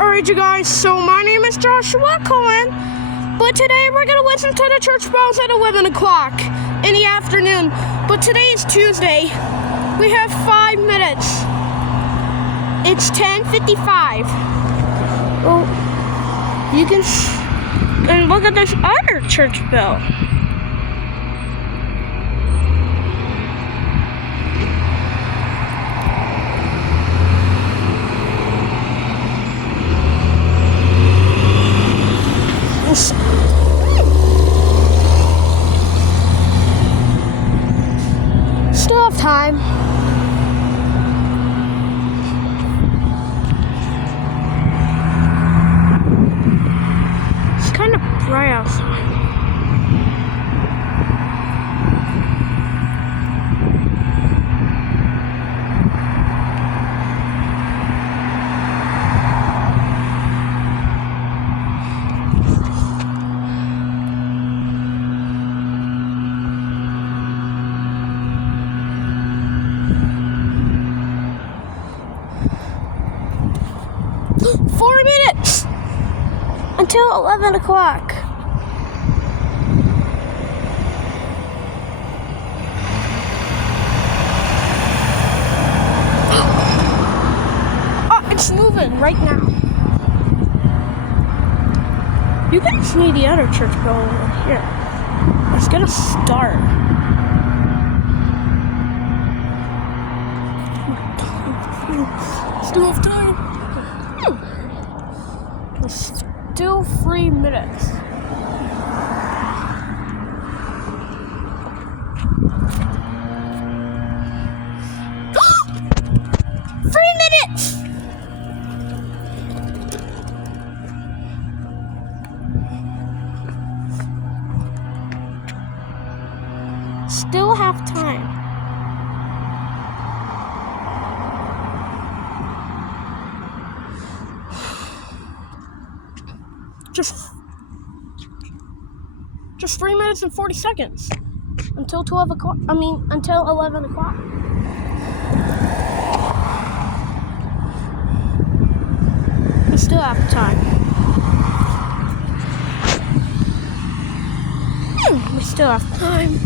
Alright, you guys, so my name is Joshua Cohen, but today we're going to listen to the church bells at 11 o'clock in the afternoon. But today is Tuesday. We have 5 minutes. It's 10:55. Well, you can and look at this other church bell. Still have time. It's kind of bright outside. Until 11 o'clock. Oh, it's moving right now. You guys need the other church bell over here. It's gonna start. Still have time. Still 3 minutes. Still have time. Just 3 minutes and 40 seconds until 12 o'clock. Until 11 o'clock. We still have time. We still have time.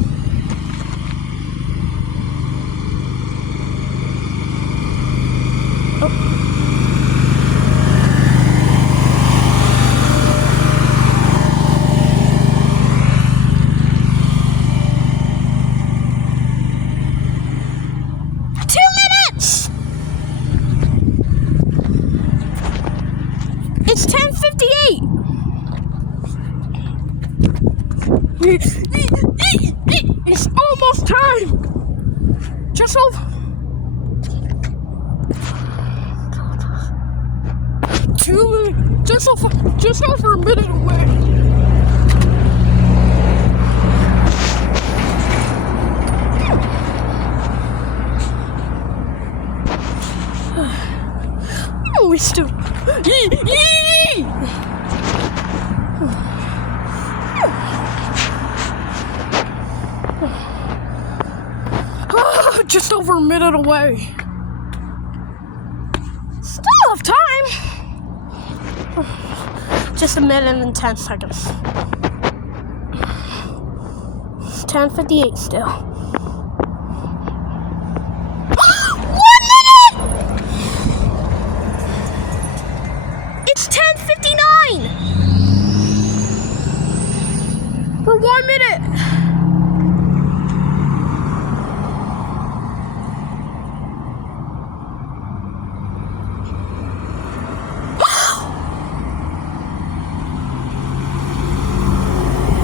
Oh. It's 10:58. It's almost time. Just over 2 minutes. Just over a minute away. We still. Just over a minute away. Still have time. Just a minute and 10 seconds. It's 10:58 still. For 1 minute.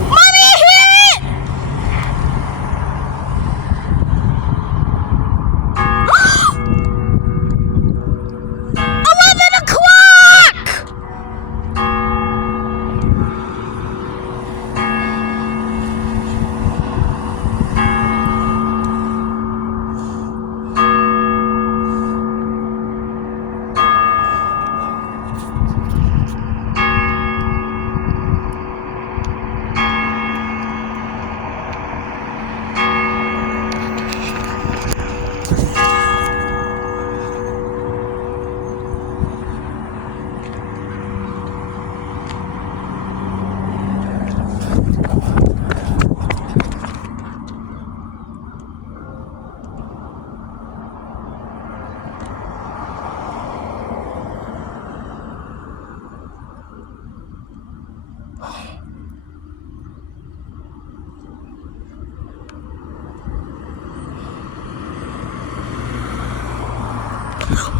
Mommy, I hear it! 11 o'clock!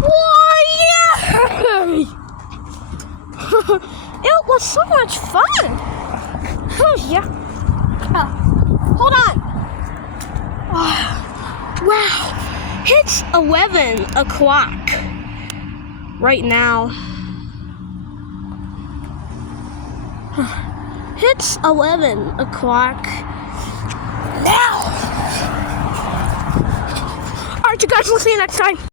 Whoa, yay! It was so much fun. Oh, yeah. Hold on. Wow. It's 11 o'clock right now. It's 11 o'clock now. Alright, you guys, we'll see you next time.